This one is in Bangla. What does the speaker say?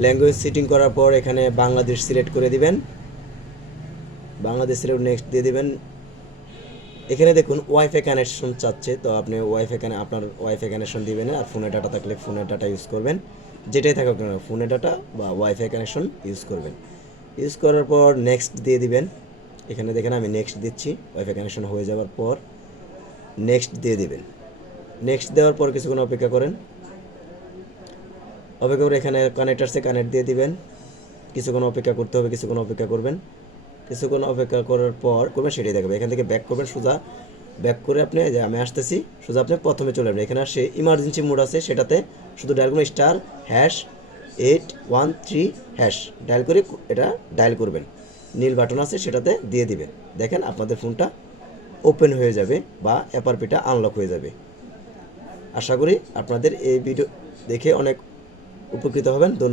ল্যাঙ্গুয়েজ সেটিং করার পর এখানে বাংলাদেশ সিলেক্ট করে দিবেন, বাংলাদেশ সিলেক্ট নেক্সট দিয়ে দিবেন। এখানে দেখুন ওয়াইফাই কানেকশন চাচ্ছে, তো আপনি আপনার ওয়াইফাই কানেকশন দিবেন, আর ফোনের ডাটা থাকলে ফোনের ডাটা ইউজ করবেন, যেটাই থাকুক না ফোনের ডাটা বা ওয়াইফাই কানেকশন ইউজ করবেন। ইউজ করার পর নেক্সট দিয়ে দিবেন। এখানে দেখেন আমি নেক্সট দিচ্ছি, ওয়াইফাই কানেকশন হয়ে যাওয়ার পর নেক্সট দিয়ে দিবেন। নেক্সট দেওয়ার পর কিছুক্ষণ অপেক্ষা করেন, অপেক্ষা করে এখানে কানেক্টারসে কানেক্ট দিয়ে দিবেন। কিছুক্ষণ অপেক্ষা করতে হবে, কিছুক্ষণ অপেক্ষা করবেন। কিছুক্ষণ অপেক্ষা করার পর করবেন সেটাই দেখাবে। এখান থেকে ব্যাক করবেন, সোজা ব্যাক করে আপনি যে আমি আসতেছি, সোজা আপনি প্রথমে চলে যাবেন। এখানে আসে ইমার্জেন্সি মোড আছে, সেটাতে শুধু ডায়াল করবেন *813# ডায়াল করে এটা ডায়াল করবেন। নীল বাটন আছে সেটাতে দিয়ে দিবেন। দেখেন আপনাদের ফোনটা ওপেন হয়ে যাবে বা এফআরপিটা আনলক হয়ে যাবে। আশা করি আপনাদের এই ভিডিও দেখে অনেক উপকৃত হবেন। ধন্যবাদ।